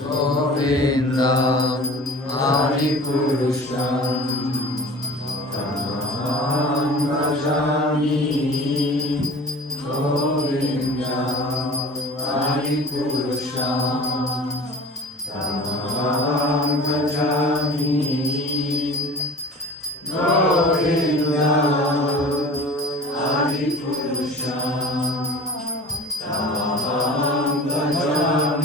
Govindam Adipurusham Tamaham Bhajami. Govindam Adipurusham Tamaham Bhajami. Govindam Adipurusham Tamaham Bhajami.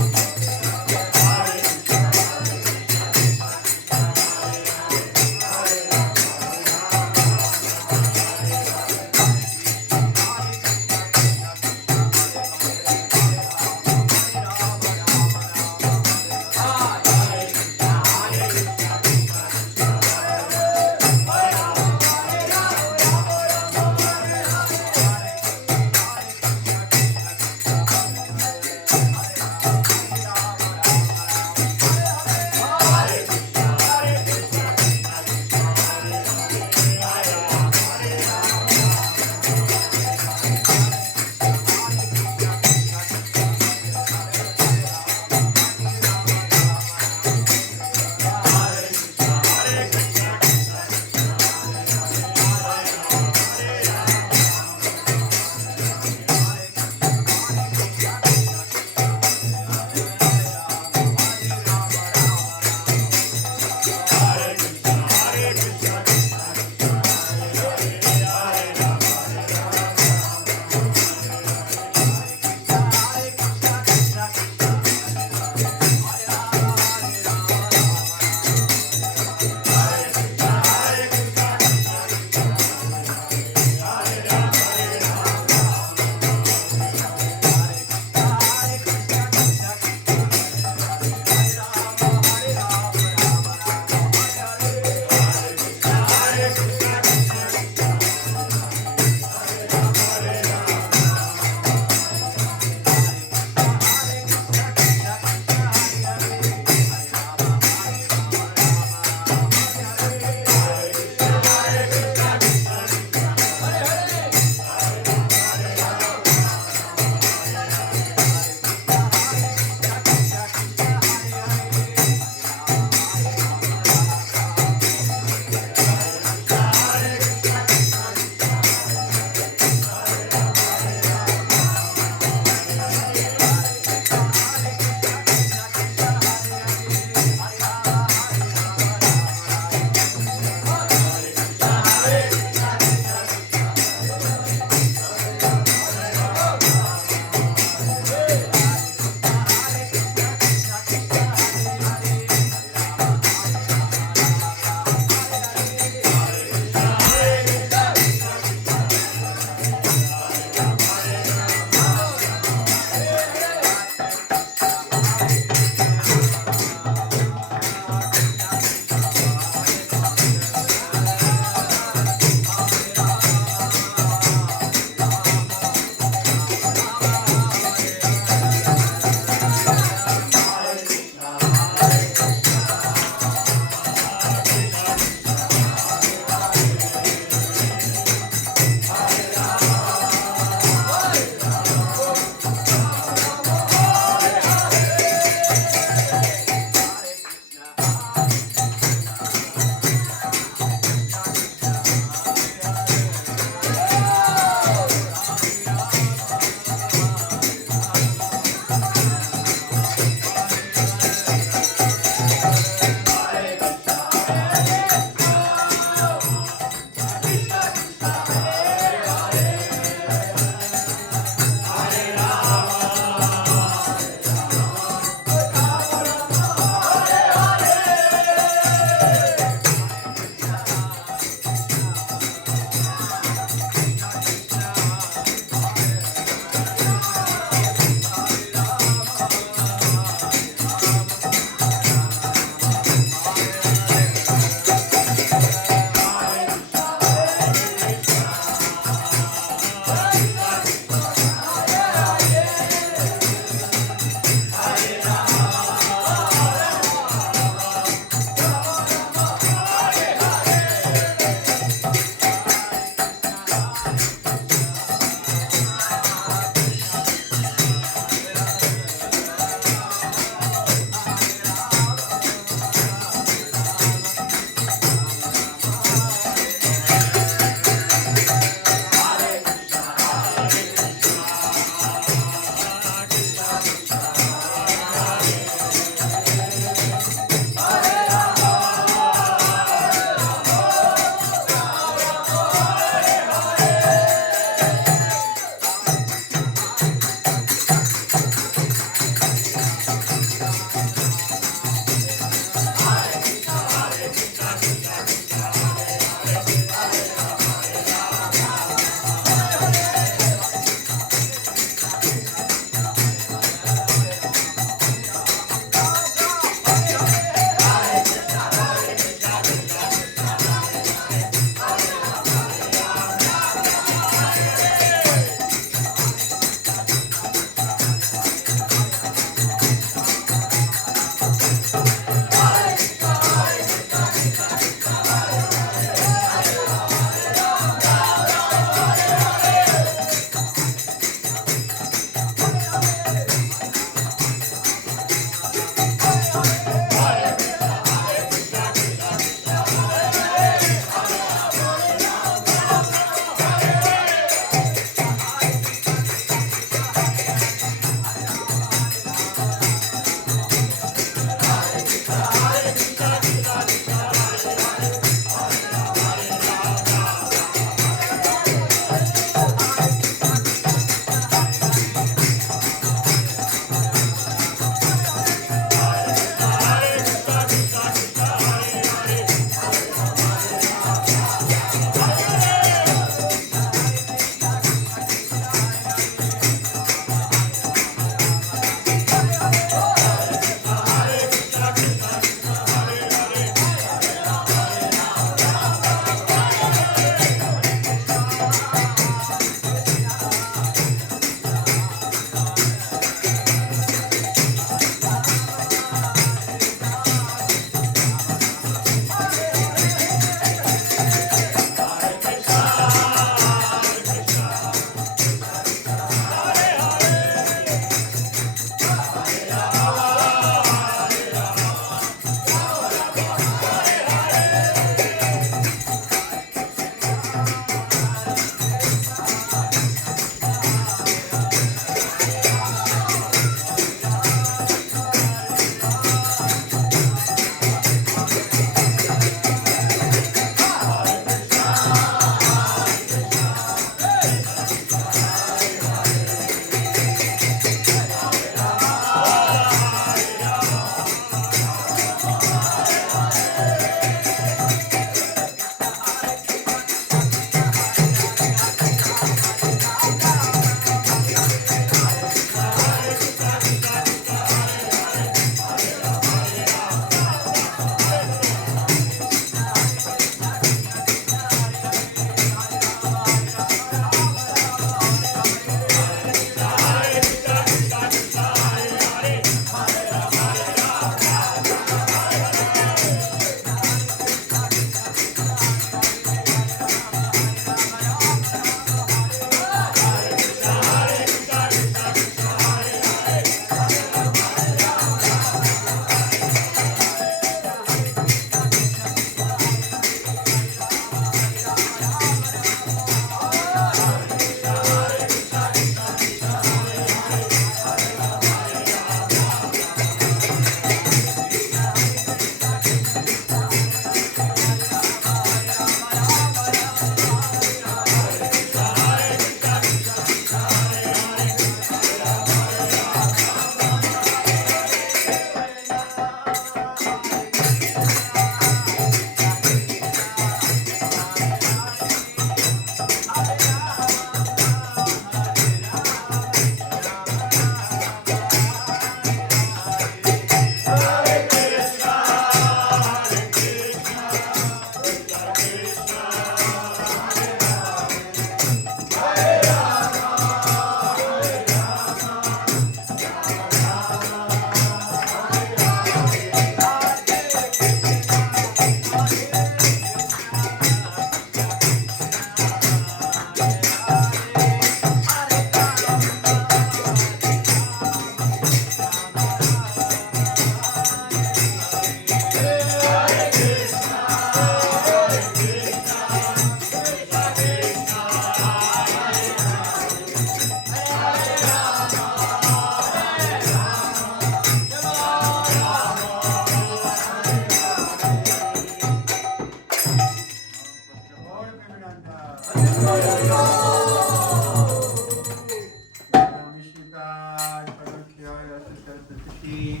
Ki,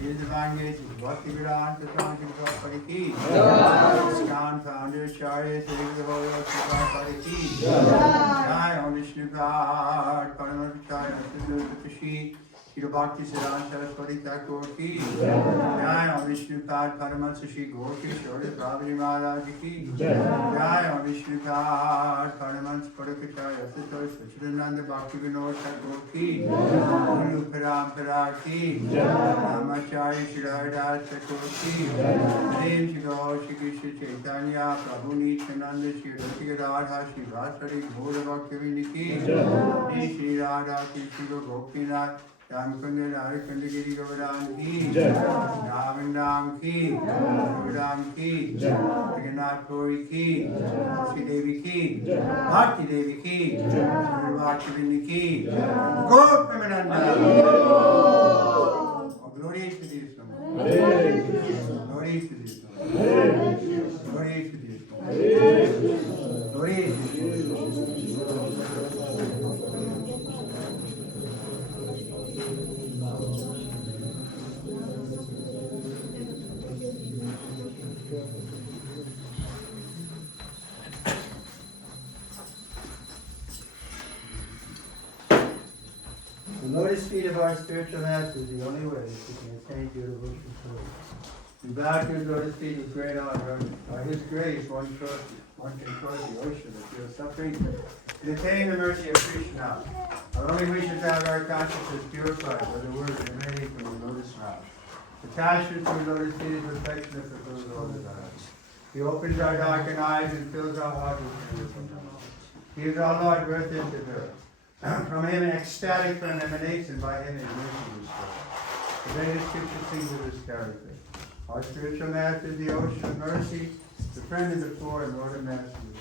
the divine grace of Bhakti Vedanta Swami Prabhupada Ki, Iskan founder Acharya Sri Devoyo Prabhupada Ki, Jai Om Vishnu God, Paramacharya Sri Shri Bhakti Siddhanta Saraswati Thakur Ki, Jai Om Vishnu God, Paramahansa Shri Gorki Shri Prabhupada Maharaj Ki, Jai Om Vishnu God, Paramahansa Parakacharya Sri Sachidananda Bhakti Vinod Thakur Ki, Guru Parampara Ki, Ramacharya Shri Haridas Thakur Ki, Name Shri Gaur Shri Krishna Chaitanya, Prabhu Nityananda Shri Rati Radha Shri Vasari Gaura Bhakti Vindi Ki, Shri Radha Shri Gopinath, Ramkunda Narikanda Giri Govardhan Ki, Ravindam Ki, Govardhan Ki, Jagannath Puri Ki, Sri Devi Ki, Bhakti Devi Ki, Sri Bhakti Vindi Ki, Gopamananda. Glory to thee, glory to thee, glory to thee, glory to thee. The lotus feet of our spiritual master is the only way that we can attain to devotional soul. We bow to his lotus feet with great honor. By his grace, one can cross the ocean of pure suffering and attain the mercy of Krishna. Our only wish is to have our consciousness purified by the word emanating from the lotus mouth. Attachment to the lotus feet is perfection that fulfills all desires. He opens our darkened eyes and fills our heart with wisdom. He is our Lord, birth into birth. From him an ecstatic flame emanates, and by him his mercy restored. The Vedic scripture sings of his character. Our spiritual master is the ocean of mercy, the friend of the poor and Lord of masters.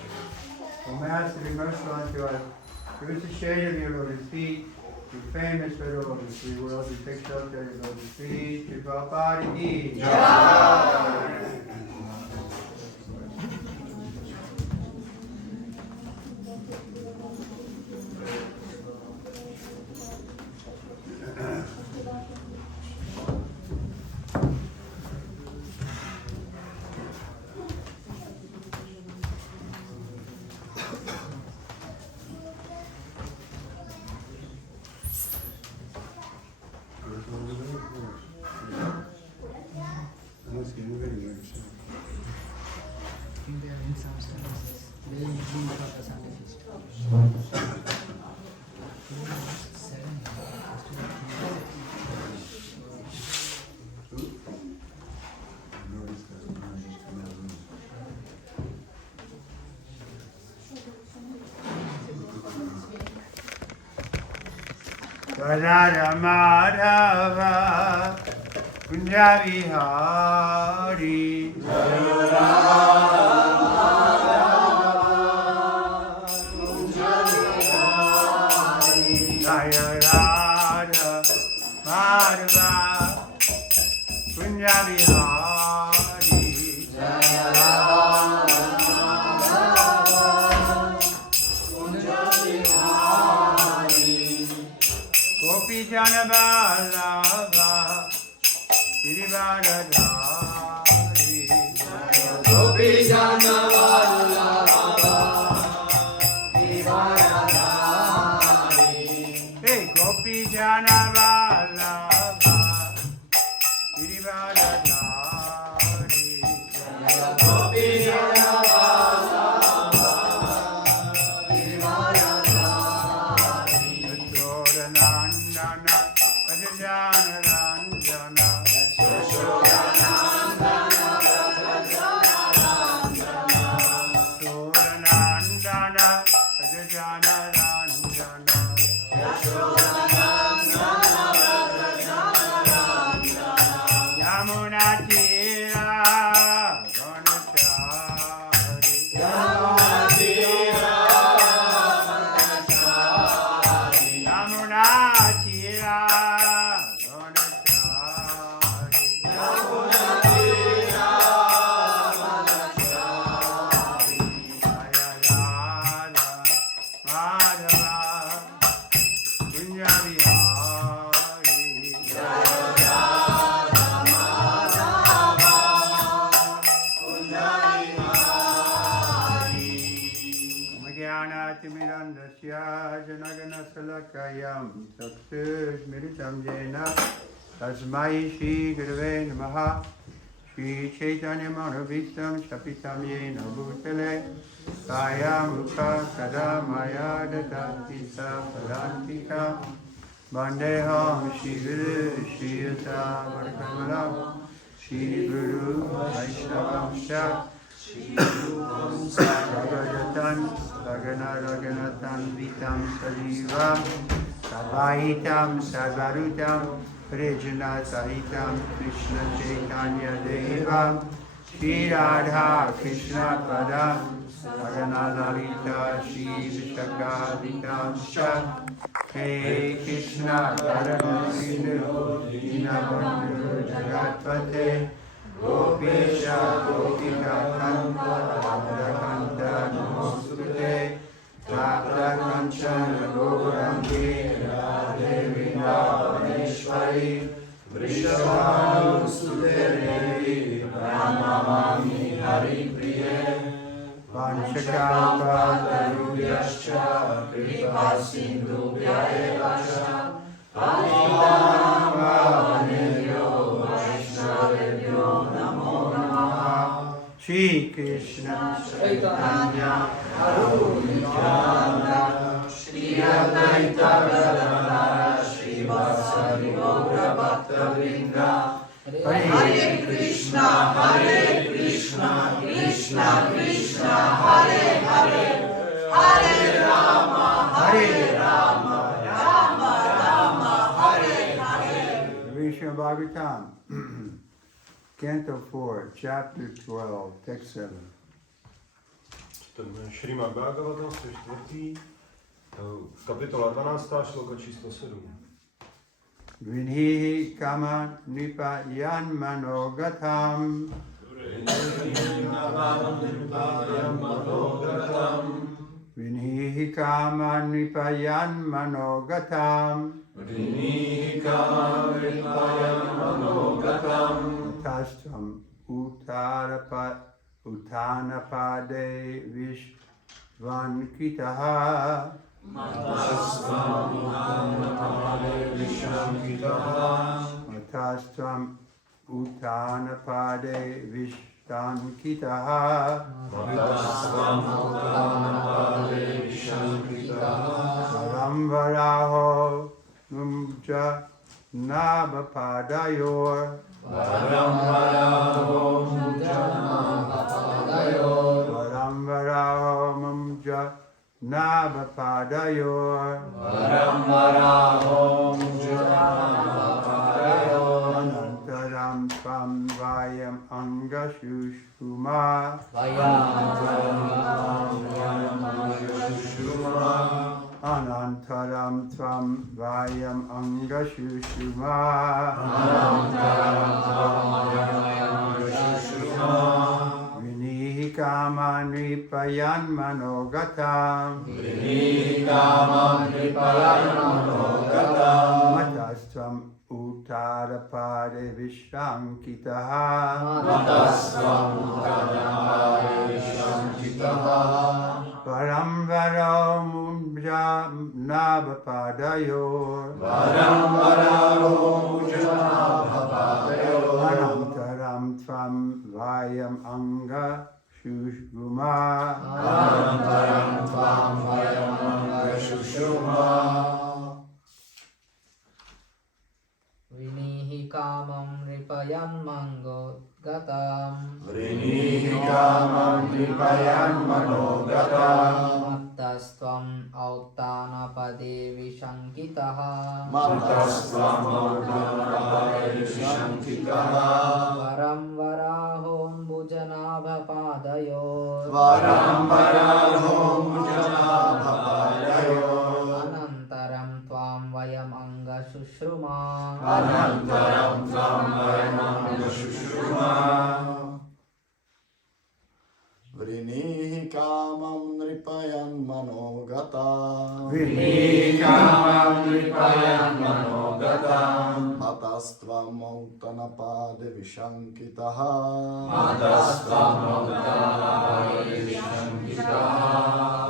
O Master, be merciful unto us. Give us the shade of your lotus feet. Be famous for all the three worlds. We take shelter of your lotus feet. Shri Prabhupada Ki. Radha Madhava Punjabi Hari Jaya Radha Madhava Punjabi Hari Jaya Radha Punjabi Hari Gopi Jana Vallabha Girivardhari Gopi Jana Vallabha Girivardhari Hey Gopi Jana Vallabha Girivardhari Gopi Jana Vallabha Girivardhari Yashodanandana Rajana Ranjana Yamuna Tira Salakayam Chakshusmiritam Jena Tasmai Shri Gurave Namaha Shri Chaitanya Manovistam Shapitam Yena Bhutale Kaya Mukha Kada Maya Datati Sa Padantika Vandeham Shri Guru Shri Yata Varkamala Shri Guru Vaishnavam Sha Ragajatan Raganatan Vitam Sadiva Sadvaitam Sadvarutam Rejana Sahitam Krishna Chaitanya Deva Shri Radha Krishna Pada Ragana Lalita Shri Vishaka Vitam Sha Hey Krishna Radha Sindhu Dinabandhu Jagatpate Gopesha Gopika Kanta Radha Namostute Tapta Kanchana Gaurangi Radhe Vrindavaneshwari Vrishabhanusute Devi Pranamami Hari Priye Vanchakalpatarubhyascha Kripa Sindhubhya eva cha Patitanam Pavanebhyo Vaishnavebhyo Namo Namaha Shri Krishna Chaitanya Prabhu Nityananda Shri Advaita Gadadhara Shri Vasari Gaura Bhakta Vrinda Hare Krishna Krishna Krishna Hare Hare Hare Rama Rama Rama Hare Hare Vishnu Bhagavatam Canto 4, Chapter 12, Text 7. Čteme Šrimad Bhagavatam, 4. kapitola 12, šloka číslo 7. Vinhi kama nipayan manogatam Vinhi kama nipayan manogatam Tastam utanapade vishvankitaha Matastam utanapade vishvankitaha Varamvaraho mumja nabapadayor Varamvaraho mumja nabapadayor Anantaram tvam vayam angashushuma Anantaram tvam vayam angashushuma Vinihi kamani payan manogatam Matastvam uttarapade vishankitaha Paramvaro mumja nabapadayor Anantaram tvam vayam anga shushuma Vinihi kamam ripayan mango gatam Mattasvam auttanapade vishankitaha Varam varahom bhujanabhapadayor Anantaram tvam vayam anga sushruma Vrinihi kamam nripayan manogatam Matastvam uttanapade vishankitaha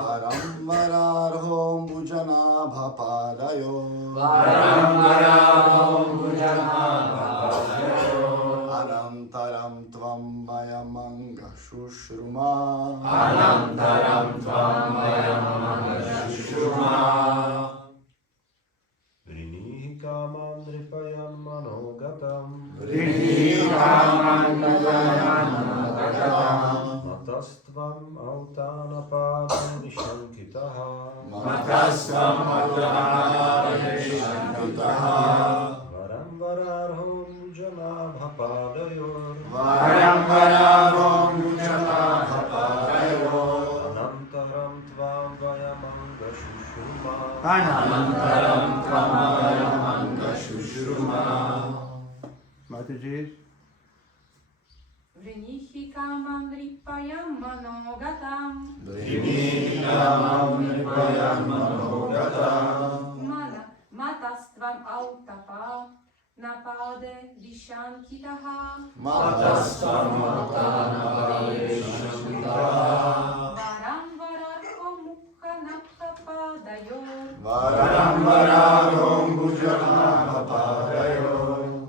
Varam vararhom bhujana Bhapadayo Varam varam bhujanabhapadayo Anantaram tvam vayamanga shushruma Anantaram tvam vayamanga shushuma Vrinihi kamam nripayan manogatam Vrinihi kamam nripayan manogatam Matastvam autanapadam nishankitaha Matasvam autanapadeshankitaha Varam vararhom janabhapadayor Varam varam bhujanabhapadayo Anantaram tvam vayamanga shushuma Anantaram tvam vayamanga shushuma Mataji. Vrinihi kamam nripayam manogatam Vrinihi kamam nripayan manogatam Matastvam autapa napade vishankitaha Matasvam autanapadeshankitaha Varam vararho mukha napapadayor Varam varam bhujanabhapadayo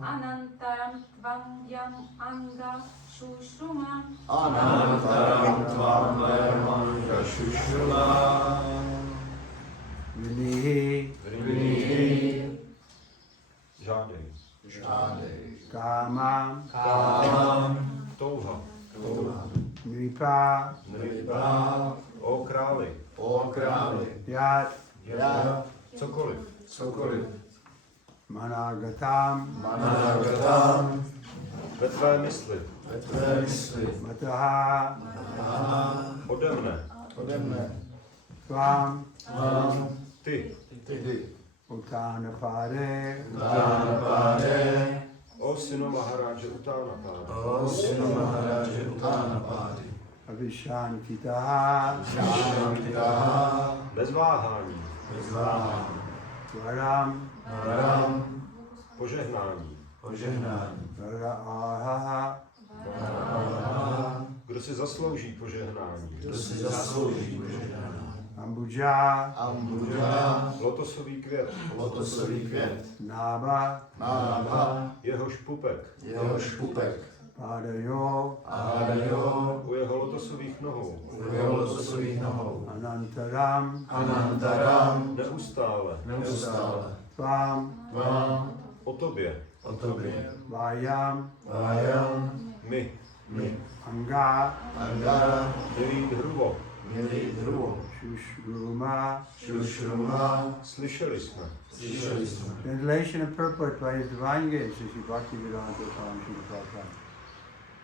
Anantaram tvam yam anga shushuma Anantaram tvam vayamanga shushuma Vrinihi Vrinihi Žádej. Kamam Kamam Touha. Nripa Nripa O králi. O králi Yat Yat Cokoliv. Cokoliv Managatam Managatam Ve tvé mysli. Ve tvé mysli Mataha Ode mne. Ode mne Tvam Ty. Ty Uttanapade Uttanapade O synu Maharáže Uttanapáda. O synu Maharáže Uttanapády Avishankitaha Vishankitaha Bez váhání. Bez váhání Varam Varam Požehnání. Požehnání Varaha Kdo si zaslouží požehnání. Kdo si zaslouží požehnání Ambuja Ambuja Lotosový květ. Lotosový květ Naba Nába Jehož pupek. Jehož pupek Padayo Ádajo U jeho lotosových nohou. U jeho lotosových nohou Anantaram Anantaram Neustále. Neustále Tvam Vám O tobě. O tobě Vayam Vájam My. My Anga Anga Milý dhruvo. Milý druhu Shushruma. Šušruma Slyšeli jsme. Slyšeli jsme Translation and purport by His Divine Grace, Sri Bhaktivedanta Swami Srila Prabhupada.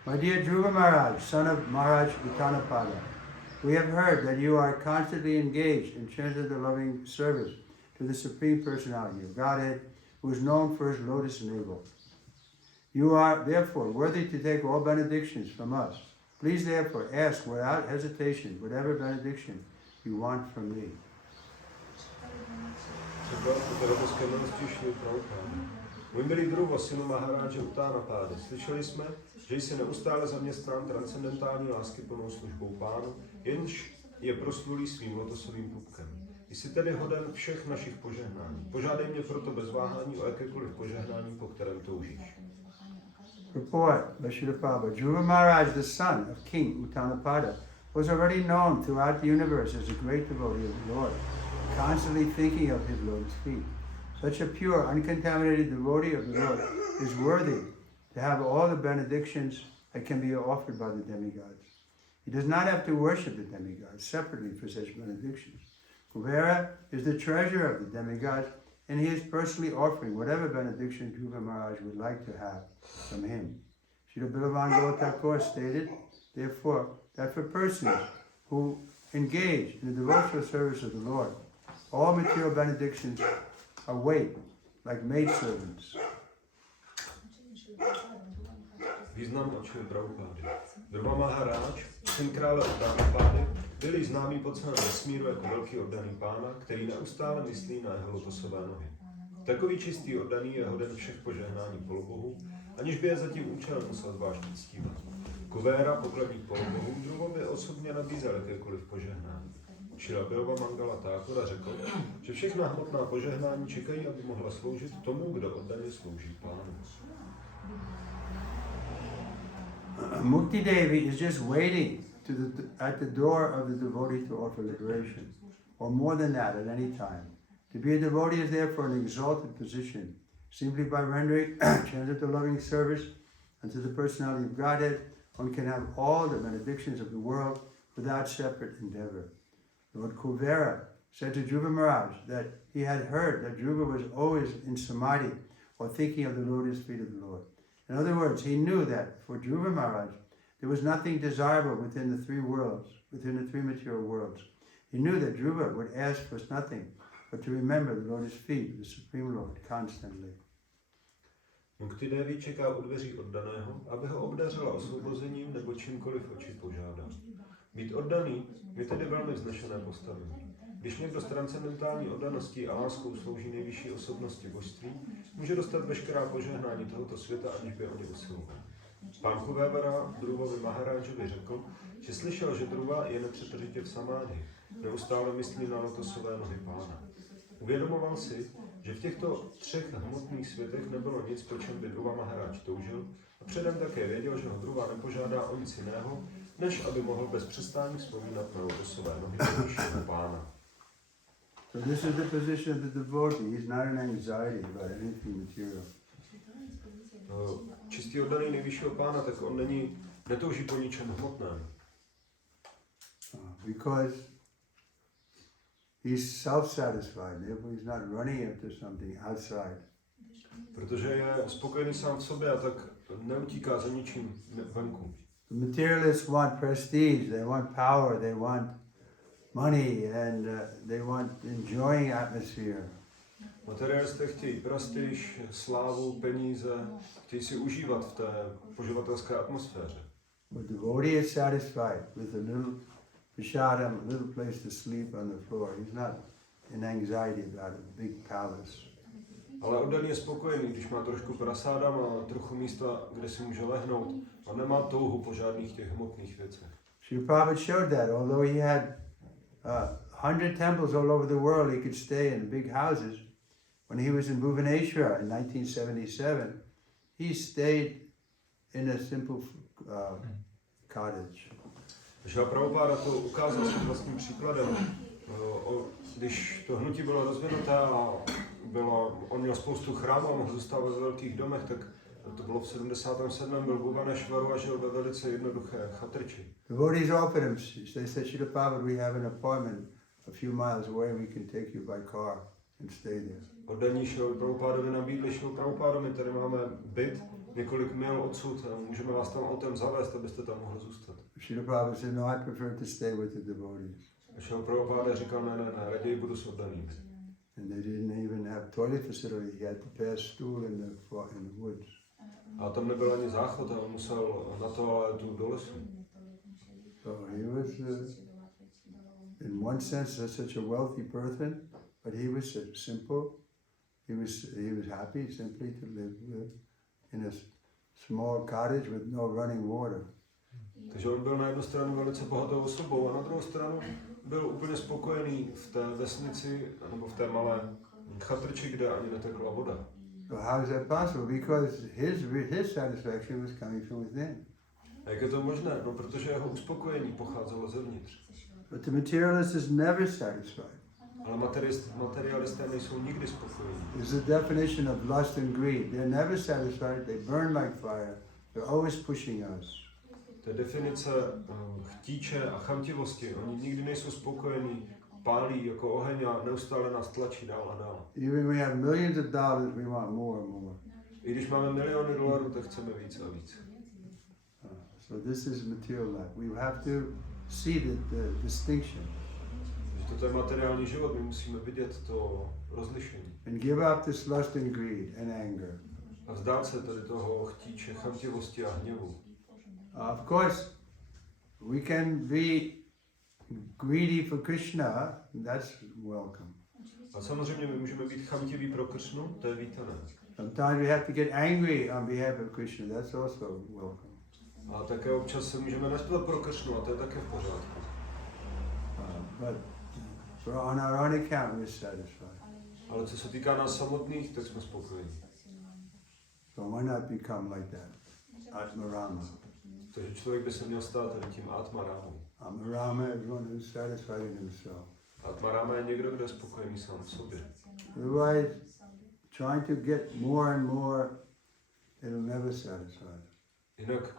My dear Dhruva Maharaj, son of Maharaj Uttanapada, we have heard that you are constantly engaged in transcendental loving service to the Supreme Personality of Godhead, who is known for his lotus navel. You are therefore worthy to take all benedictions from us. Please therefore ask without hesitation whatever benediction you want from me. Můj milý druho, synu Maharáže Uttanapády, slyšeli jsme, že jsi neustále zaměstnán transcendentální láskyplnou službou Pánu, jenž je proslulý svým lotosovým pupkem. Jsi tedy hoden všech našich požehnání. Požádej mě proto bez váhání o jakékoliv požehnání, po kterém toužíš. Report by Srila Prabhupada. Dhruva Maharaj, the son of King Uttanapada, was already known throughout the universe as a great devotee of the Lord, constantly thinking of his lotus feet. Such a pure, uncontaminated devotee of the Lord is worthy to have all the benedictions that can be offered by the demigods. He does not have to worship the demigods separately for such benedictions. Kuvera is the treasurer of the demigods, and he is personally offering whatever benediction Dhruva Maharaj would like to have from him. Srila Bilavan Thakur stated, therefore, that for persons who engage in the devotional service of the Lord, all material benedictions await like maidservants. Význam očil Prabhupády. Dhruva Maharáč, syn krále Uttanapády, byl známý po celém vesmíru jako velký oddaný pána, který neustále myslí na jeho lotosové nohy. Takový čistý oddaný je hoden všech požehnání polobohu, aniž by je za tím účelem musel zvlášť ctívat. Kuvéra, pokladník polobohu, Dhruvovi osobně nabízel jakékoliv požehnání. Šila Bilva Mangala Thakura řekl, že všechna hmotná požehnání čekají, aby mohla sloužit tomu, kdo oddaně slouží Pánu. Mukti Devi is just waiting at the door of the devotee to offer liberation, or more than that at any time. To be a devotee is therefore an exalted position. Simply by rendering transcendental loving service unto the personality of Godhead, one can have all the benedictions of the world without separate endeavor. Lord Kuvera said to Dhruva Maharaj that he had heard that Dhruva was always in samadhi while thinking of the lotus feet of the Lord. In other words, he knew that for Dhruva Maharaj, there was nothing desirable within the three worlds, within the three material worlds. He knew that Dhruva would ask for nothing but to remember the lotus feet of the Supreme Lord constantly. Mukti Devi čeká u dveří oddaného, aby ho obdařila osvobozením nebo čímkoliv oči požádá. Být oddaný je tedy velmi vznešené postavení. Když někdo s transcendentální oddaností a láskou slouží nejvyšší osobnosti božství, může dostat veškerá požehnání tohoto světa, aniž by o ně usiloval. Pán Kuvera Dhruvovi Maharážovi řekl, že slyšel, že Dhruva je nepřetržitě v samádhi, neustále myslí na lotosové nohy Pána. Uvědomoval si, že v těchto třech hmotných světech nebylo nic, po čem by Dhruva Maharáž toužil, a předem také věděl, že ho Dhruva nepožádá o nic jiného, než aby mohl bez přestání vzpomínat na lotosové nohy nejvyššího Pána. So this is the position of the devotee. He's not in anxiety about anything material. Čistý oddaný nejvyššího Pána, tak on netouží po ničem hmotném. Because he's self-satisfied, therefore he's not running after something outside. Protože je spokojený sám v sobě a tak neutíká za ničím venku. The materialists want prestige, they want power, they want money, and they want enjoying atmosphere. Materialisté chtějí prestiž, slávu, peníze, chtějí si užívat v té poživatelské atmosféře. But the devotee is satisfied with a little prashadam, a little place to sleep on the floor. He's not in anxiety about a big palace. Ale oddaný je spokojený, když má trošku prasádam a trochu místa, kde si může lehnout a nemá touhu po žádných těch hmotných věcech. Srila Prabhupada showed that although he had 100 temples all over the world, he could stay in big houses. When he was in Bhubaneswar in 1977, he stayed in a simple cottage. Srila Prabhupada to ukázal svým vlastním příkladem. Když to hnutí bylo rozvinuté a on měl spoustu chrámů a mohl zůstávat v velkých domech, tak to bylo v 77. byl v Bhubaneswaru a žil ve velice jednoduché chatrči. Devotees offered him, they said, Srila Prabhupada, we have an apartment a few miles away, we can take you by car and stay there. Oddaní Srila Prabhupádovi nabídli, Srila Prabhupádo, my tady máme byt několik mil odsud a můžeme vás tam autem zavést, abyste tam mohli zůstat. Srila Prabhupada said, no, I prefer to stay with the devotees. A Srila Prabhupada říkal, ne, raději budu s oddanými. And they didn't even have toilet facilities. He had to pass stool in the woods. A tam nebyl ani záchod a on musel na toaletu do lesu. So he was, in one sense, such a wealthy person, but he was simple. He was happy simply to live in a small cottage with no running water. Takže on byl na jednu stranu velice bohatou osobou a na druhou stranu byl úplně spokojený v té vesnici nebo v té malé chatrči, kde ani netekla voda. So how is that possible? Because his satisfaction was coming from within. A jak je to možné? No, protože jeho uspokojení pocházelo zevnitř. But the materialist is never satisfied. Ale materialisté nejsou nikdy spokojení. This is the definition of lust and greed. They're never satisfied. They burn like fire. They're always pushing us. To je definice chtíče a chamtivosti. Oni nikdy nejsou spokojení, pálí jako oheň a neustále nás tlačí dál a dál. Even we have millions of dollars, we want more and more. I když máme miliony dolarů, tak chceme víc a víc. So this is material life. We have to see the distinction. Takže toto je materiální život, my musíme vidět to rozlišení. And give up this lust and greed and anger. A vzdát se tady toho chtíče, chamtivosti a hněvu. Of course, we can be greedy for Krishna, that's welcome. A samozřejmě my můžeme být chamtiví pro Kršnu, to je vítané. Sometimes we have to get angry on behalf of Krishna, that's also welcome. A také občas se můžeme naštvat pro Kršnu a to je také v pořádku. But But on our own account, we're satisfied. Ale co se týká nás samotných, tak jsme spokojeni. So why not become like that? Atmarama. Takže člověk by se měl stát tady tím Atmarámou. Atmarama, everyone who's satisfied in himself. Atmaráma je někdo, kdo je spokojený sám v sobě. Otherwise, trying to get more and more, it'll never satisfy. Jinak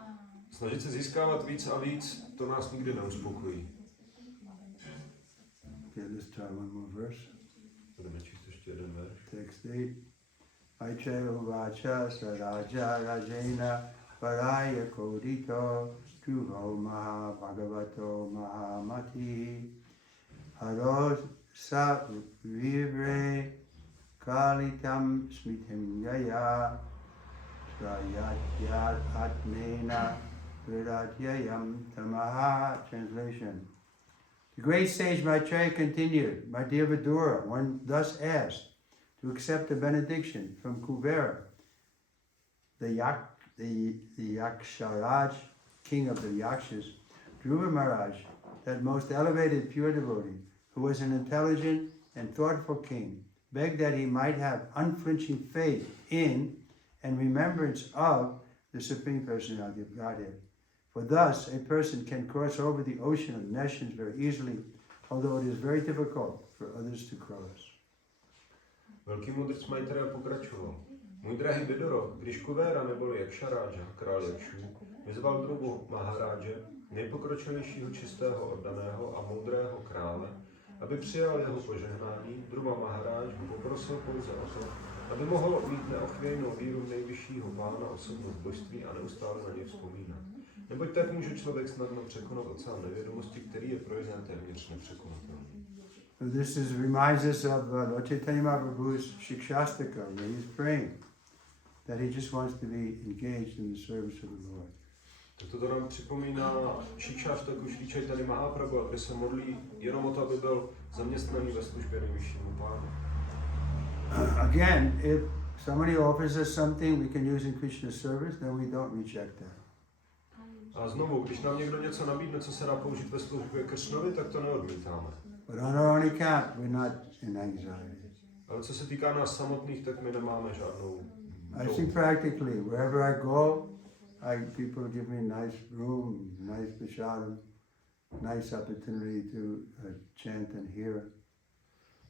snažit se získávat víc a víc, to nás nikdy neuspokojí. Okay, let's try one more verse. Budeme číst ještě jeden verš. Text 8. Aichaya uvacha saraja rajena paraya kodito tuho maha bhagavato mahamati haros sa vivre kalitam smitim yaya srayatyat atmena vidatyayam tamaha. Translation. The great sage Maitreya continued, My dear Vidura, one thus asked to accept a benediction from Kubera, the Yaksharaj, king of the Yakshas, Dhruva Maharaj, that most elevated pure devotee, who was an intelligent and thoughtful king, begged that he might have unflinching faith in and remembrance of the Supreme Personality of Godhead. For thus a person can cross over the ocean of nations very easily, although it is very difficult for others to cross. Velký mudrc Maitreya pokračoval. Můj drahý Viduro, když Kuvera neboli Jakšaráža, král Jakšů, vyzval Dhruvu Maharáže, nejpokročilejšího čistého oddaného a moudrého krále, aby přijal jeho požehnání, Dhruva Maharáž mu poprosil pouze o to, aby mohl mít neochvějnou víru v nejvyššího pána, osobnost božství a neustále na něj vzpomínat. Neboť tak může člověk snadno překonat oceán nevědomosti, který je pro jiné téměř nepřekonatelný. This reminds us of Lord Chaitanya Mahaprabhu's Shikshastika, where he's praying that he just wants to be engaged in the service of the Lord. Tak toto nám připomíná Shikshashtaku Šri Chaitanya Mahaprabhu, kde se modlí jenom o to, aby byl zaměstnaný ve službě nejvyššímu pánu. Again, if somebody offers us something we can use in Krishna's service, then we don't reject that. A znovu, když nám někdo něco nabídne, co se dá použít ve službě Kršnovi, tak to neodmítáme. But on our own account, we're not in anxiety. Ale co se týká nás samotných, tak my nemáme žádnou I see practically, wherever I go, people give me nice room, nice prashadam, nice opportunity to chant and hear.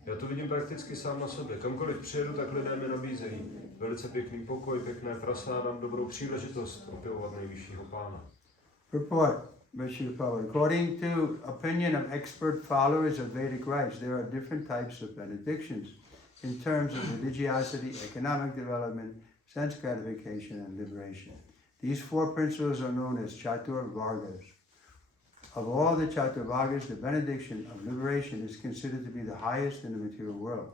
Já to vidím prakticky sám na sobě. Kamkoliv přijedu, tak lidé mi nabízejí velice pěkný pokoj, pěkné prasádam, dobrou příležitost opěvovat nejvyššího pána. Report, Mr. Paul. According to opinion of expert followers of Vedic rites, there are different types of benedictions in terms of religiosity, economic development, sense gratification, and liberation. These four principles are known as Chatur Vargas. Of all the Chatur Vargas, the benediction of liberation is considered to be the highest in the material world.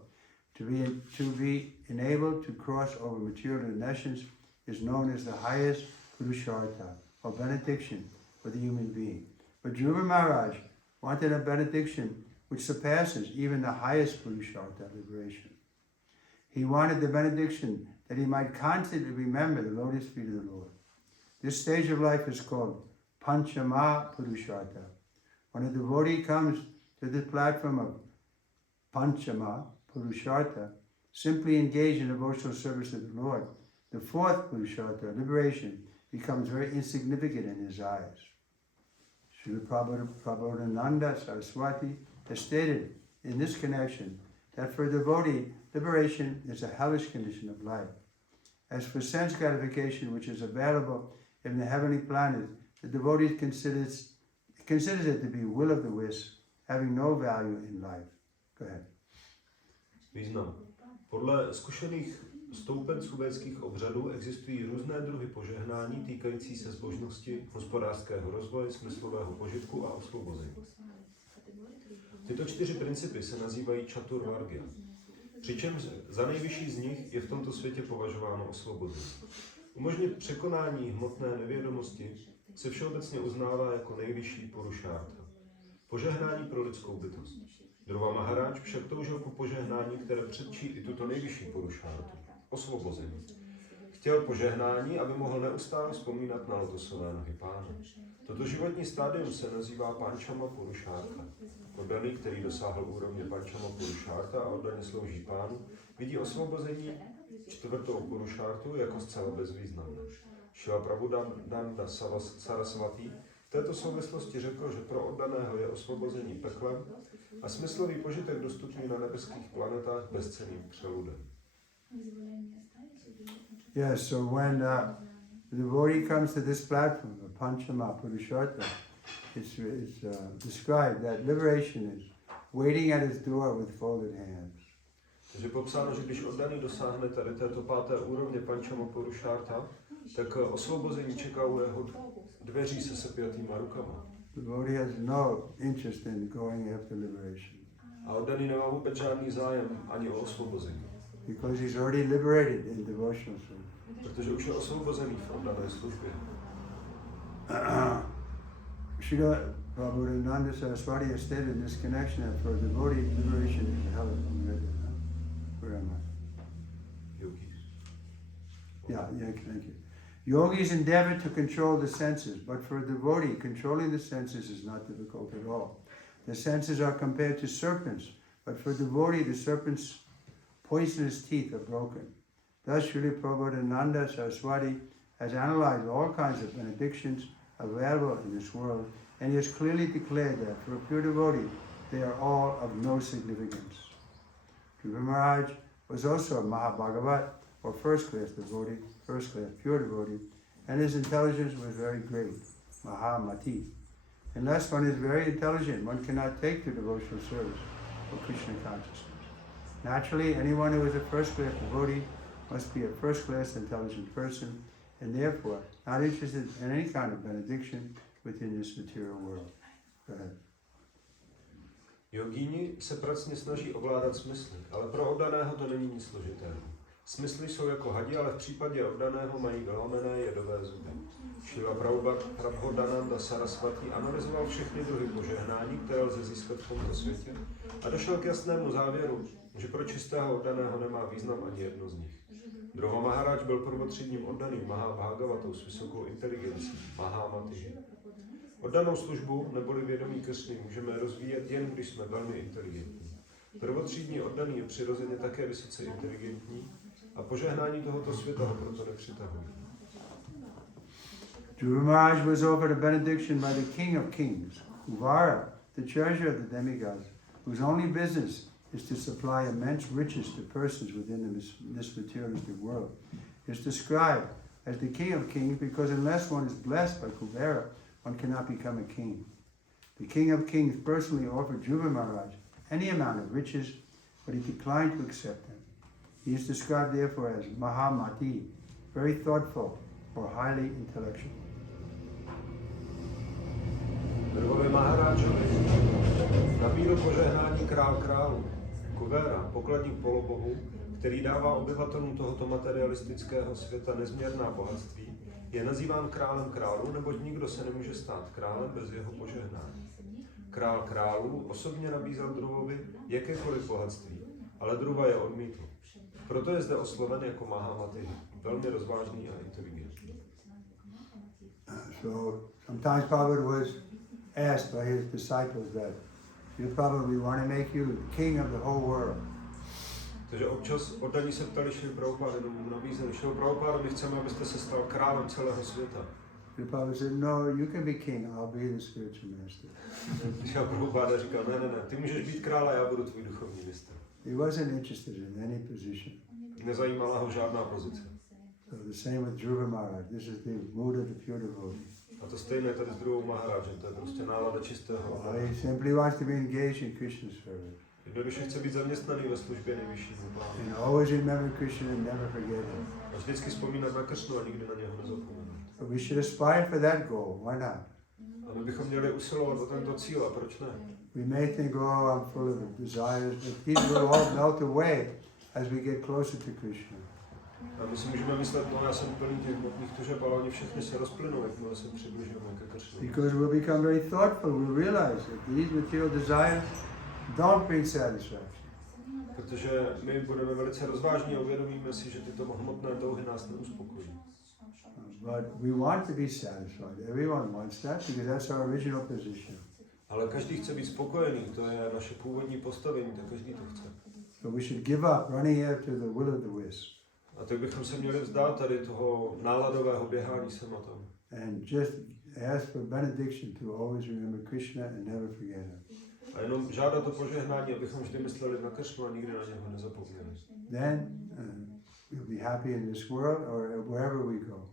To be enabled to cross over material nations is known as the highest Purushartha, or benediction for the human being. But Dhruva Maharaj wanted a benediction which surpasses even the highest Purushartha, liberation. He wanted the benediction that he might constantly remember the lotus feet of the Lord. This stage of life is called Panchama Purushartha. When a devotee comes to the platform of Panchama Purushartha, simply engage in devotional service of the Lord, the fourth Purushartha, liberation, becomes very insignificant in his eyes. Srila Prabodhananda Saraswati has stated in this connection that for a devotee, liberation is a hellish condition of life. As for sense gratification, which is available in the heavenly planets, the devotee considers it to be will of the wisp, having no value in life. Go ahead. Význam. Podle zkušených stoupenců védských obřadů existují různé druhy požehnání týkající se zbožnosti, hospodářského rozvoje, smyslového požitku a osvobození. Tyto 4 principy se nazývají Chatur Varga. Přičemž za nejvyšší z nich je v tomto světě považováno osvobození. Umožnit překonání hmotné nevědomosti se všeobecně uznává jako nejvyšší Purushartha. Požehnání pro lidskou bytost. Dhruva Maharáž však toužil po požehnání, které předčí i tuto nejvyšší Purusharthu. Osvobození. chtěl požehnání, aby mohl neustále vzpomínat na lotosové nohy Pána. Toto životní stádium se nazývá Pančama Purušárta. Oddaný, který dosáhl úrovně Pančama Purušárta a oddaně slouží Pánu, vidí osvobození čtvrtou Purušártu jako zcela bezvýznamné. Šila Prabhupada Sarasvati v této souvislosti řekl, že pro oddaného je osvobození peklem a smyslový požitek dostupný na nebeských planetách bezcenným přeludem. Yes, so when the devotee comes to this platform, the Panchama Purushartha, it's described that liberation is waiting at his door with folded hands. Takže popsáno, že když oddaný dosáhne tady této páté úrovně Pančama Purušárta, tak osvobození čeká u jeho dveří se sepjatýma rukama. The devotee has no interest in going after liberation. A oddaný nemá vůbec žádný zájem ani o osvobození. Because he's already liberated in devotional service. Protože už je osvobozený v oddané službě. Srila Prabhupada Saraswati has stated in this connection that for devotee, liberation is hell. Where am I? Yogis. Yeah, thank you. Yogis endeavor to control the senses, but for a devotee, controlling the senses is not difficult at all. The senses are compared to serpents, but for a devotee, the serpent's poisonous teeth are broken. Thus, Srila Prabhupada Saraswati has analyzed all kinds of benedictions available in this world, and he has clearly declared that for a pure devotee, they are all of no significance. Dhruva Maharaj was also a Mahabhagavat, or first-class devotee, first-class pure devotee, and his intelligence was very great, Mahamati. Unless one is very intelligent, one cannot take to devotional service or Krishna consciousness. Naturally, anyone who is a first-class devotee must be a first-class intelligent person, and therefore not interested in any kind of benediction within this material world. Go ahead. Jogíni se pracně snaží ovládat smysly, ale pro oddaného to není nic složitého. Smysly jsou jako hadi, ale v případě oddaného mají vylomené jedové zuby. Šrila Prabhupada Sarasvati analyzoval všechny druhy požehnání, které lze získat v tomto světě, a došel k jasnému závěru, že pro čistého oddaného nemá význam ani jedno z nich. Dhruva Maharaj byl prvotřídním oddaným Mahabhagavatou s vysokou inteligencí, Mahamati. Oddanou službu neboli vědomí Kršny můžeme rozvíjet jen, když jsme velmi inteligentní. Prvotřídní oddaný je přirozeně také vysoce inteligentní a požehnání tohoto světa ho proto nepřitahují. Dhruva Maharaj was offered a benediction by the King of Kings, Kuvara, the treasurer of the demigods, whose only business is to supply immense riches to persons within this materialistic world. He is described as the King of Kings because unless one is blessed by Kuvara, one cannot become a king. The King of Kings personally offered Dhruva Maharaj any amount of riches, but he declined to accept them. He is described therefore as Mahamati, very thoughtful or highly intellectual. Dhruvovi Maharájovi nabídl požehnání král králu, Kuvera, pokladník polobohu, který dává obyvatelům tohoto materialistického světa nezměrná bohatství, je nazýván králem králů, neboť nikdo se nemůže stát králem bez jeho požehnání. Král králů osobně nabízel Dhruvovi jakékoliv bohatství, ale Dhruva je odmítl. Proto je zde osloven jako Mahamati, velmi rozvážný a inteligentní. So sometimes Prabhupada was asked by his disciples that, Prabhupada, we want to make you the king of the whole world. Takže občas oddaní se ptali Šrila Prabhupada, nebo nabízeli, Šrila Prabhupada, my chceme, abyste se stal králem celého světa. Prabhupada said, no, you can be king, I'll be the spiritual master. Šrila Prabhupada říkal, ne, ty můžeš být král a já budu tvůj duchovní mistr. He wasn't interested in any position. Nezajímala ho žádná pozice. So the same with Dhruva Maharaj. This is the mood of the pure devotee. A to stejné tady s Dhruvou Maharážem, to je prostě nálada čistého. He simply wants to be engaged in Krishna's service. Jednoduše chce být zaměstnaný ve službě nejvyššímu pánu. And always remember Krishna and never forget him. A vždycky vzpomínat na Kršnu a nikdy na něho nezapomenout. So we should aspire for that goal. Why not? A my bychom měli usilovat o tento cíl, a proč ne? We may think, oh, I'm full of desires, but these will all melt away as we get closer to Krishna. A my si můžeme myslet, no já jsem plný těch hmotných tužeb, ale oni všechny se rozplynou, jakmile se přibližujeme ke Kršnu. Because we'll become very thoughtful, we'll realize that these material desires don't bring satisfaction. Protože my budeme velice rozvážní a uvědomíme si, že tyto hmotné touhy nás neuspokojí. But we want to be satisfied. Everyone wants that because that's our original position. Ale každý chce být spokojený, to je naše původní postavení, tak každý to chce. So we should give up running after the will of the wisp. A tak bychom se měli vzdát tady toho náladového běhání sem a tam. And just ask for benediction to always remember Krishna and never forget him. A jenom žádat o požehnání, abychom vždy mysleli na Kršnu a nikdy na něho nezapomněli. Then we'll be happy in this world or wherever we go.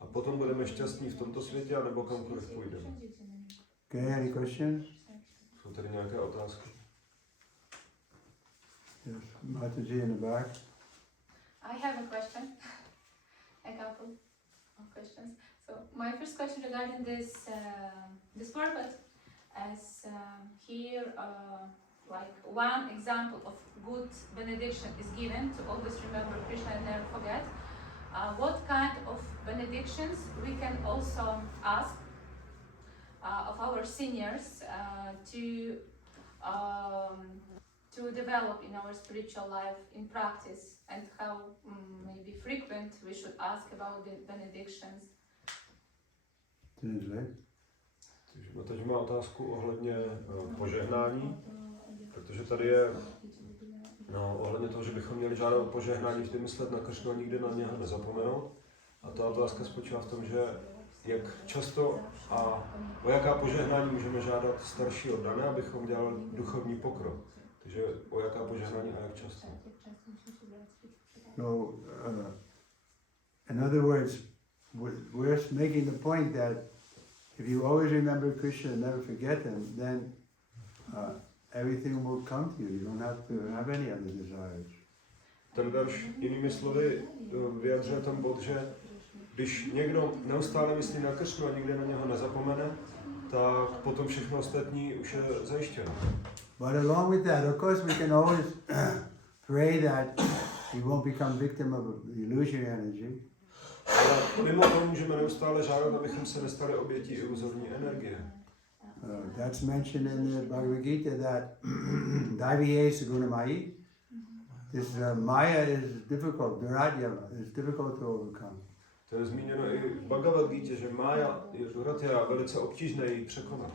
A potom budeme šťastní v tomto světě, anebo kamkoliv půjdeme. Okay, any questions? Jsou tady nějaké otázky? Yes, Mataji in the back. I have a question, a couple of questions. So my first question regarding this purpose, as here, like one example of good benediction is given to always remember Krishna and never forget. What kind of benedictions we can also ask of our seniors to develop in our spiritual life in practice, and how maybe frequent we should ask about the benedictions. Takže má otázku ohledně požehnání, protože tady je ohledně toho, že bychom měli žádat o požehnání, vždy myslet na Kršnu a nikdy na něho nezapomenout. A ta otázka spočívá v tom, že jak často a o jaká požehnání můžeme žádat starší oddané, abychom dělali duchovní pokrok. Takže o jaká požehnání a jak často. So, in other words, we're making the point that if you always remember Krishna and never forget him, then everything will come to you. You don't have to have any other desires. Ten verš jinými slovy vyjadřuje ten bod, že když někdo neustále myslí na Kršnu a nikdy na něho nezapomene, tak potom všechno ostatní už je zajištěno. But along with that, of course, we can always pray that we won't become victim of illusory energy. Ale mimo to můžeme neustále žádat, abychom se nestali obětí iluzorní energie. That's mentioned in the Bhagavad Gita that Daiviye Sagunamayi. This Maya is difficult, Duratya is difficult to overcome. To je zmíněno i v Bhagavad Gita, že Maya je Duratya velice obtížné ji překonat.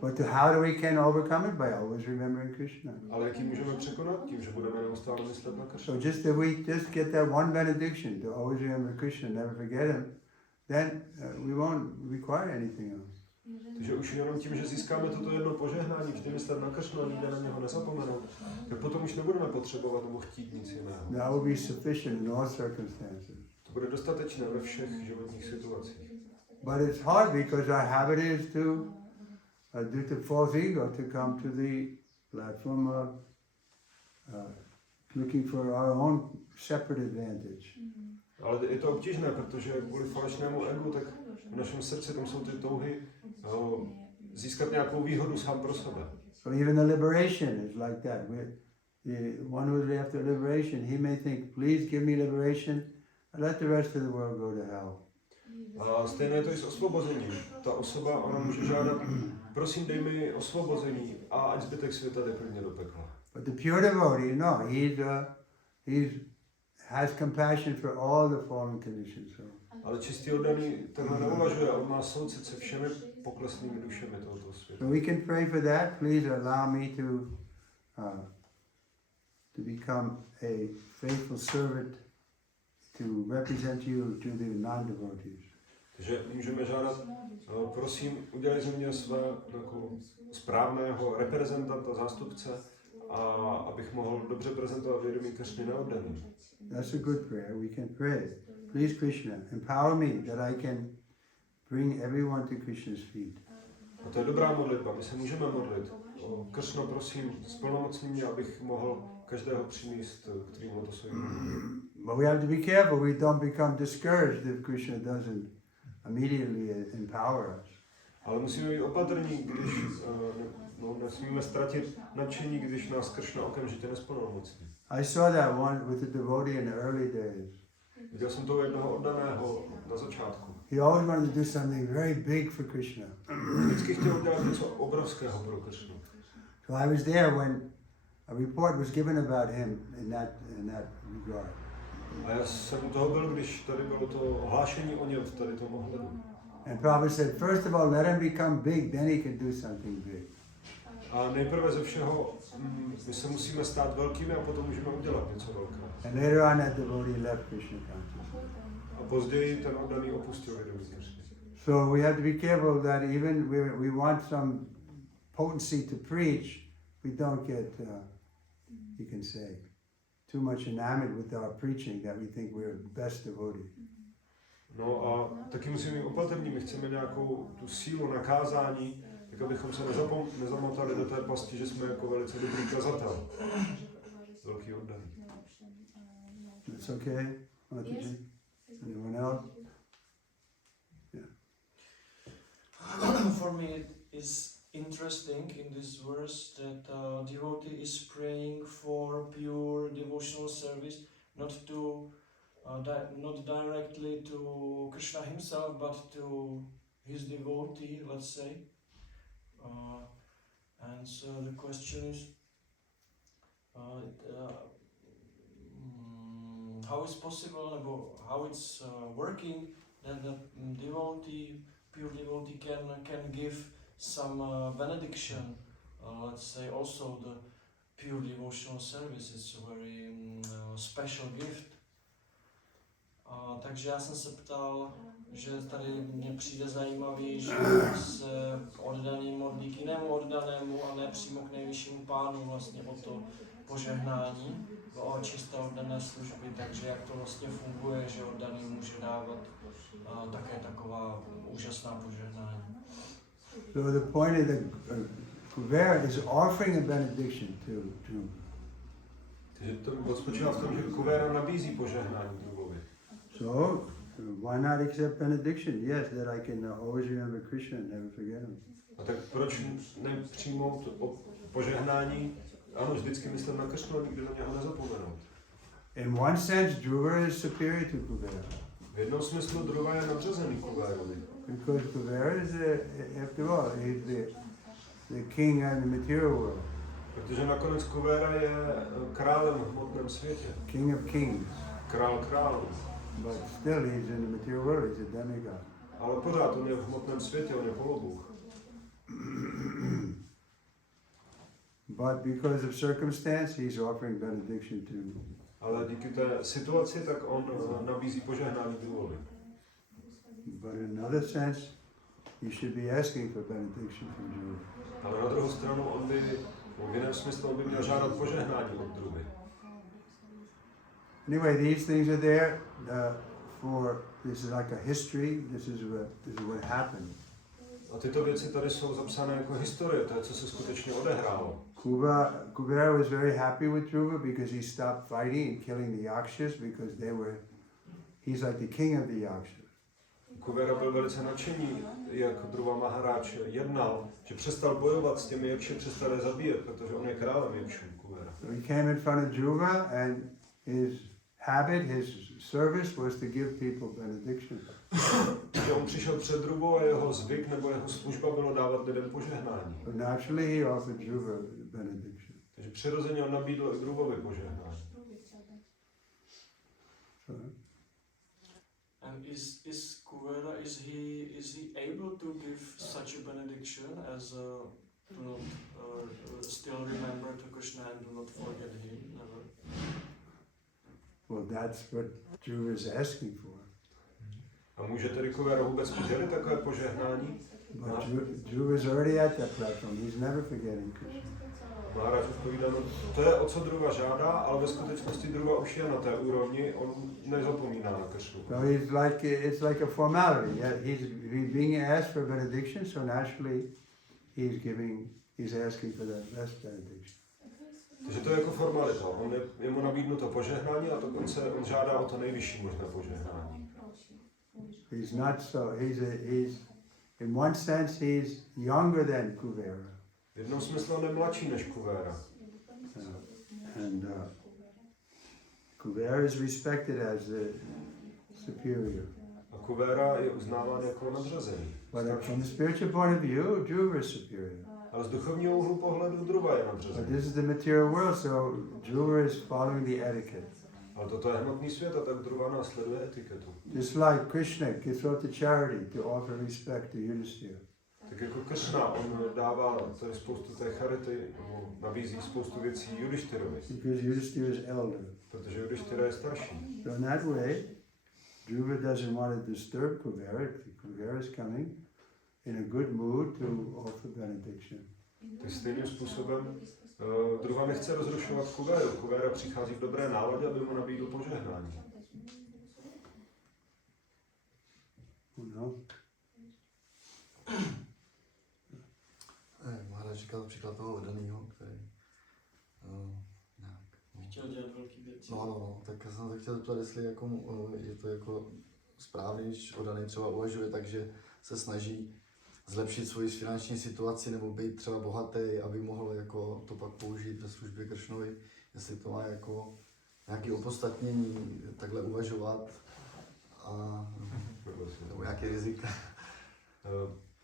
But how do we can overcome it? By always remembering Krishna. Ale jak ji můžeme překonat? Tím, že budeme neustále myslet na Kršnu. So just if we just get that one benediction to always remember Krishna, never forget him, then we won't require anything else. Takže už jenom tím, že získáme toto jedno požehnání, vždy myslet na Kršnu a nikde na něho nezapomenout, tak potom už nebudeme potřebovat nebo chtít nic jiného. That will be sufficient in all circumstances. To bude dostatečné ve všech životních situacích. But it's hard because our habit is to due to false ego to come to the platform of looking for our own separate advantage. Ale je to obtížné, protože kvůli falešnému egu, tak v našem srdci tam jsou ty touhy získat nějakou výhodu sám pro sebe. So even the liberation is like that. The one who's after liberation, he may think, please give me liberation and let the rest of the world go to hell. A stejné je to i s osvobozením. Ta osoba, ona může žádat, prosím, dej mi osvobození a ať zbytek světa jde klidně do pekla. But the pure devotee, no, he has compassion for all the fallen conditions. So. Ale čistý oddaný tenhle neuvažuje, on má soucit se všemi pokleslými dušemi tohoto světa. So we can pray for that. Please allow me to become a faithful servant to represent you to the non-devotees. Takže můžeme žádat, prosím, udělej ze mě svého správného reprezentanta, zástupce, a abych mohl dobře prezentovat vědomí Kršny neoddaným. That's a good prayer. We can pray. Please, Krishna, empower me that I can bring everyone to Krishna's feet. A to je dobrá modlitba, my se můžeme modlit. Kršno, prosím, splnomocni mě, abych mohl každého přinést k tvým lotosovým nohám. But we have to be careful we don't become discouraged if Krishna doesn't immediately empower us. Ale musíme být opatrní, když nesmíme ztratit nadšení, když nás Kršna okamžitě nesplnomocní. I saw that one with the devotee in the early days. Viděl jsem toho jednoho oddaného na začátku. He always wanted to do something very big for Krishna. Vždycky chtěl dělat něco obrovského pro Kršnu. So I was there when a report was given about him in that regard. A já jsem u toho byl, když tady bylo to hlášení o něm v tady tom ohledu. And Prabhupada said, first of all, let him become big, then he can do something big. A nejprve ze všeho, my se musíme stát velkými a potom můžeme udělat něco velkého. And later on that devotee left Krishna consciousness. A později ten oddaný opustil vědomí Krishny. So we have to be careful that even we want some potency to preach, we don't get, you can say, too much enamored with our preaching that we think we're the best devotee. No a taky musíme být opatrní, my chceme nějakou tu sílu na kázání, tak abychom se nezamotali do té pasti, že jsme jako velice dobrý kazatel. Velký oddaný. That's okay? Yes. Anyone else? For me, it is interesting in this verse that devotee is praying for pure devotional service, not not directly to Krishna himself, but to his devotee, let's say. And so the question is, how is possible, how it's working that the pure devotee can give some benediction, let's say also the pure devotional service is a very special gift. Takže já jsem se ptal, že tady mně přijde zajímavý, že se oddaný modlí k jinému oddanému a ne přímo k nejvyššímu pánu vlastně o to požehnání, o čisté oddané služby, takže jak to vlastně funguje, že oddaný může dávat také taková úžasná požehnání. So the point of the Kuvera is offering a benediction to Takže to spočívá v tom, že Kuvera nabízí požehnání druhovi. So why not accept benediction? Yes, that I can always remember Krishna and never forget him. A tak proč nepřijmout požehnání? Ano, vždycky myslet na Krishnu a nikdy na něho nezapomenout. In one sense, Dhruva is superior to Kuvera. V jednom smyslu Dhruva je nadřazený Kuverovi. Because Kuvera is, after all, he's the king of the material world. Protože nakonec Kuvera je králem v hmotném světě. King of kings. Král králů. But still he's in the material world, he's a demigod. Ale pořád on je v hmotném světě, on je polobůh. But because of circumstance, he's offering benediction to. Ale díky té situaci, tak on nabízí požehnání druhovi. But in another sense, you should be asking for benediction from Dhruva. Ale na druhou stranu on by, v jiném smyslu, on by měl žádat požehnání od druhy. Anyway, these things are there this is like a history, this is what happened. A tyto věci tady jsou zapsané jako historie, to je, co se skutečně odehrálo. Kuvera was very happy with Dhruva because he stopped fighting and killing the Yakshas because he's like the king of the Yakshas. Kuvera byl velice nadšený, jak Dhruva Maharáč jednal, že přestal bojovat s těmi Jakši, přestal je zabíjet, protože on je králem Jakšů, Kuvera. So he came in front of Dhruva and his habit, his service was to give people benediction. Takže on přišel před Dhruvu a jeho zvyk nebo jeho služba bylo dávat lidem požehnání. But naturally he offered Dhruva benediction. Takže přirozeně on nabídl i Dhruvovi požehnání. And is Kuvera, is he able to give such a benediction as do not still remember to Krishna and do not forget him, never? Well, that's what Dhruva is asking for. A může tedy Kuvera vůbec udělit takové požehnání? But Dhruva is already at that platform. He's never forgetting Krishna. Maharáč odpovídá, no, to je o co Dhruva žádá, ale ve skutečnosti Dhruva už je na té úrovni, on nezapomíná na Krishnu. So it's like a formality. He's being asked for benediction, so naturally he's asking for the best benediction. Takže to je jako formalita. Je mu nabídnuto požehnání a dokonce on žádá o to nejvyšší možné požehnání. He's not so. He's in one sense he's younger than Kuvera. V jednom smyslu on je mladší než Kuvera. And Kuvera is respected as the superior. A Kuvera je uznáván jako nadřazený. But from the spiritual point of view, Dhruva is superior. ale z duchovního úhlu pohledu Dhruva je But nadřazený. this is the material world, so Dhruva is following the etiquette. Ale toto je hmotný svět a tak Dhruva následuje etiketu. Just like Krishna gives out the charity to offer respect to Yudhishthira. Tak jako Krishna, on dává tady spoustu té charity, nabízí spoustu věcí Yudhishtirovi, Because Yudhishthira is elder. protože Yudhishthira je starší. So in that way, Dhruva doesn't want to disturb Kuvera. Kuvera is coming in a good mood to offer benediction. Tak stejným způsobem Dhruva nechce rozrušovat Kuvéru. Kuvera přichází v dobré náladě, aby mu nabídl požehnání. No. Maharaj říkal příklad toho oddaného, který nějak... Chtěl dělat velký věci. No, tak já jsem se chtěl zeptat, jestli jako, je to jako správný, když oddaný třeba uvažuje tak, že se snaží zlepšit svoji finanční situaci nebo být třeba bohatý, aby mohl jako to pak použít ve službě Kršnovi, jestli to má jako nějaké opodstatnění takhle uvažovat a nebo nějaké rizika.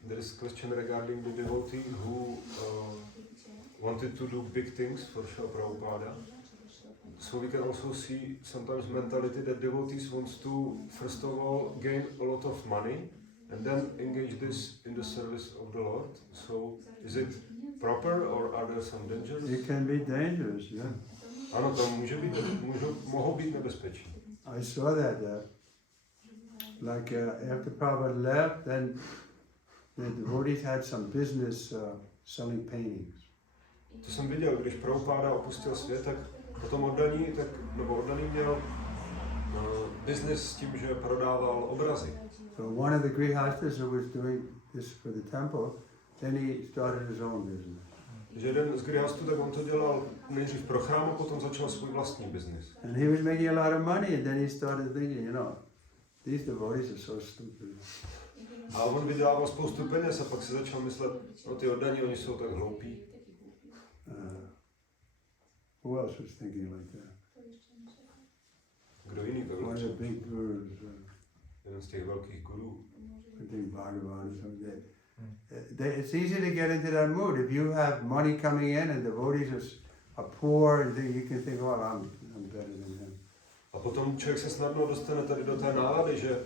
There is a question regarding the devotee who wanted to do big things for Srila Prabhupada. So we can also see sometimes mentality that devotees wants to first of all gain a lot of money and then engage this in the service of the Lord. So is it proper or are there some dangers? It can be dangerous, yeah. Ano, to mohou být nebezpečí. I saw that. After Prabhupada left, then the devotees had some business selling paintings. To jsem viděl, když Prabhupada opustil svět, tak potom oddaný měl business s tím, že prodával obrazy. So one of the grihastas who was doing this for the temple, then he started his own business. Že jeden z grihastů, tak on to dělal nejdřív pro chrám a potom začal svůj vlastní business. And he was making a lot of money, and then he started thinking, these devotees are so stupid. A on vydělával spoustu peněz a pak si začal myslet, ty oddaní, oni jsou tak hloupí. Who else was thinking like that? Kdo jiný to One of the byl? big gurus, Jeden z těch velkých gurů. I think Bhagavan or something. It's easy to get into that mood. If you have money coming in and devotees are poor, and you can think, well, I'm better than him. A potom člověk se snadno dostane tady do té nálady, že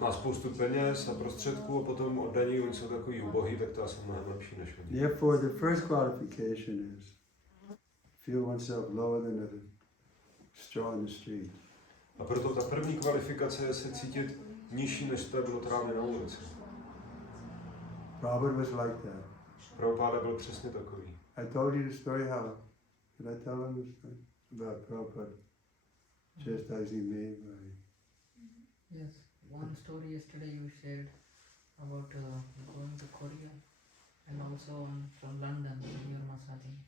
má spoustu peněz a prostředků a potom oddaní, oni jsou takový ubohý, tak to já jsem mnohem lepší než oni. Therefore, the first qualification is feel oneself lower than a straw in the street. A proto ta první kvalifikace je se cítit nižší než stéblo trávy na ulici. Prabhupada was like that. Prabhupada byl přesně takový. I told you the story how. Did I tell them the story about Prabhupada chastising me by... Yes, one story yesterday you shared about going to Korea and also from London your massaging.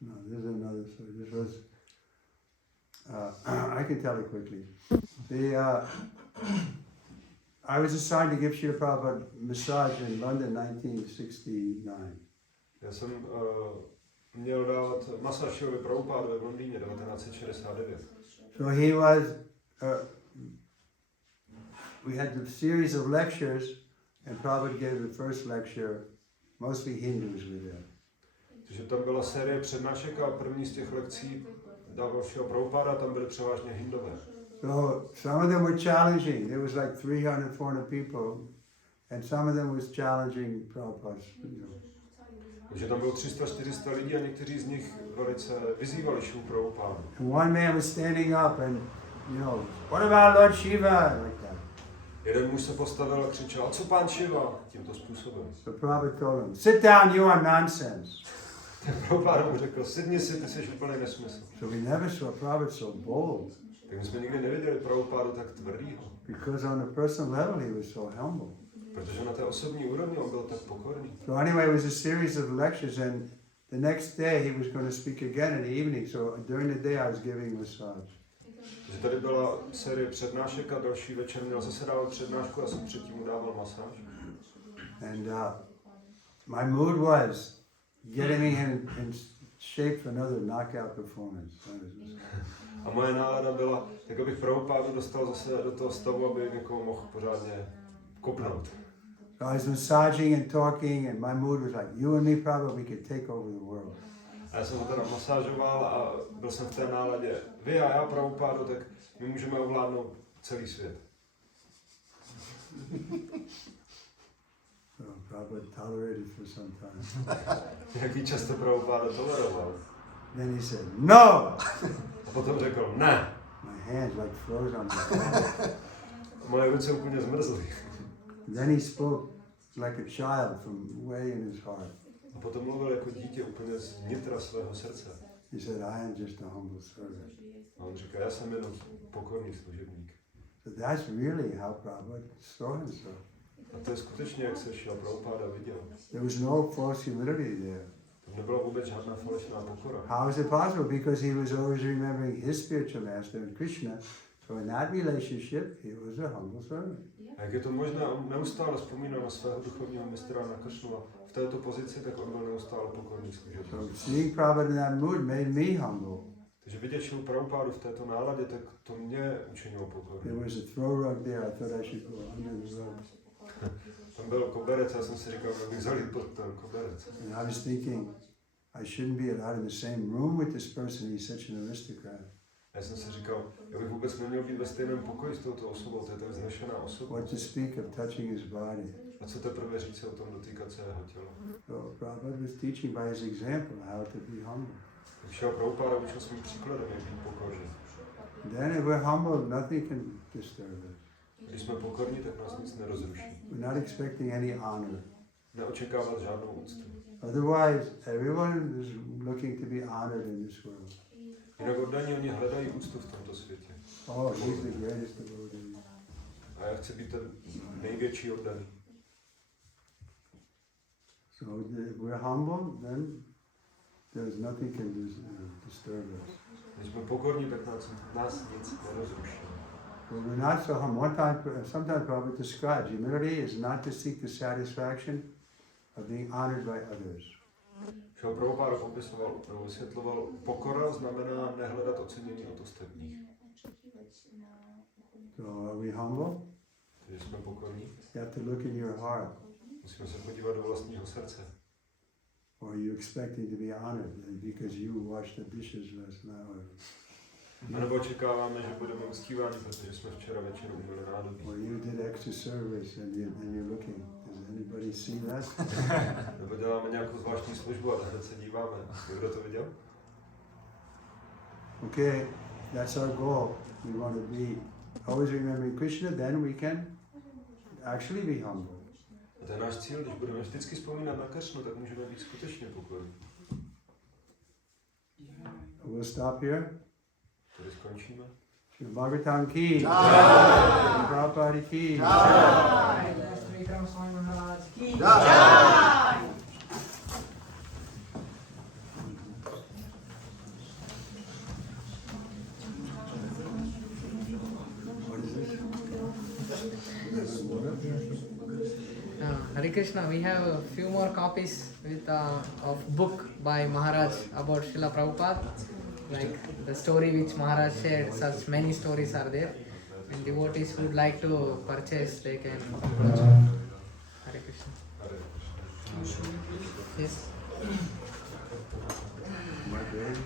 No, this is another story. This was, I can tell it quickly. I was assigned to give Srila Prabhupada massage in London 1969. Já jsem měl dát masáž Srilovi Prabhupádovi v Londýně 1969. So he was, we had a series of lectures and Prabhupada gave the first lecture, mostly Hindus were there. Takže tam byla série přednášek a první z těch lekcí dával Srila Prabhupáda a tam byly převážně Hindové. So some of them were challenging. There was like 300, 400 people, and some of them was challenging Prabhupada. Takže tam bylo 300-400 lidí a někteří z nich velice vyzývali Šrilu Prabhupádu. And one man was standing up and, what about Lord Shiva? Like that. Jeden muž se postavil a křičel, a co pán Shiva? Tímto způsobem. So Prabhupada told him, sit down, you are nonsense. Prabhupada mu řekl, sedni si, ty jsi úplný nesmysl. So we never saw Prabhupada so bold. Tak my jsme nikdy neviděli Prabhupádu tak tvrdýho. Because on a personal level he was so humble. Protože na té osobní úrovni on byl tak pokorný. So anyway, it was a series of lectures, and the next day he was going to speak again in the evening. So during the day I was giving massage. Takže tady byla série přednášek a další večer měl zase dávat přednášku a jsem předtím mu dával masáž. And my mood was getting him in shape for another knockout performance. A moje nálada byla, tak abych Prabhupádu dostal zase do toho stavu, aby někoho mohl pořádně kopnout. So I was massaging and talking, and my mood was like, you and me, Prabhupada, we could take over the world. A já jsem ho teda masážoval a byl jsem v té náladě. Vy a já, Prabhupádo, tak my můžeme ovládnout celý svět. So Prabhupada tolerated for some time. Jaký často Prabhupáda toleroval. Then he said, no! A potom řekl, ne. My hands like froze on me. Moje ruce úplně zmrzly. Then he spoke like a child from way in his heart. A potom mluvil jako dítě úplně z vnitra svého srdce. He said, I am just a humble servant. A on říká, já jsem jenom pokorný služebník. So that's really how Prabhupada saw himself. A to je skutečně, jak se šel Prabhupáda viděl. There was no false humility there. Tam nebyla vůbec žádná falešná pokora. How is it possible? Because he was always remembering his spiritual master and Krishna. So in that relationship, he was a humble servant. A jak je to možné? On neustále vzpomínal na svého duchovního mistra, na Kršnu, a v této pozici, tak on byl neustále pokorný služebník. So seeing Prabhupada in that mood made me humble. Takže vidět Šilu Prabhupádu v této náladě, tak to mě učinilo There pokorný. was a throw rug there. I thought I should go under the rug. Tam byl koberec a já jsem si říkal, že bych zalít pod ten koberec. And I was thinking, I shouldn't be allowed in the same room with this person. He's such an aristocrat. Já jsem si říkal, já bych vůbec neměl být ve stejném pokoji s touto osobou, to je tak vznešená osoba. What to speak of touching his body. A co teprve říct se o tom dotýkat se jeho těla. So Prabhupada was teaching by his example how to be humble. Šel Prabhupáda učil svým příkladem, jak být pokorný. Then if we're humble, nothing can disturb us. Když jsme pokorní, tak nás nic nerozruší. We're not expecting any honor. Neočekávat žádnou úctu. Otherwise, everyone is looking to be honored in this world. Jinak oddaní oni hledají úctu v tomto světě. Oh, he's the greatest devotee. A já chci být ten největší oddaný. So if we're humble, then there's nothing can disturb us. Když jsme pokorní, tak nás nic nerozruší. But we're not so humble. Sometimes Prabhupada describes humility is not to seek the satisfaction of being honored by others. Šel Prabhupáda popisoval, vysvětloval, pokora znamená nehledat ocenění od ostatních. So are we humble? Takže jsme pokorní. You have to look in your heart. Musíme se podívat do vlastního srdce. Or are you expecting to be honored because you washed the dishes last night? A nebo očekáváme, že budeme uctíváni, protože jsme včera večer umyli nádobí. Or you did extra service and you're looking. Does anybody see that? Nebo děláme nějakou zvláštní službu a hned se díváme. Kdo to viděl? Okay, that's our goal. We want to be always remembering Krishna, then we can actually be humble. A to je náš cíl, když budeme vždycky vzpomínat na Kršnu, tak můžeme být skutečně pokorní. We'll stop here. Tady skončíme. Shri Bhagavatam ki. Prabhupada ki. What is this? Hare Krishna, we have a few more copies with of book by Maharaj about Srila Prabhupada. Like the story which Maharaj shared, such many stories are there. And devotees who would like to purchase, they can approach. Hare Krishna. Hare Krishna. Yes. My grade?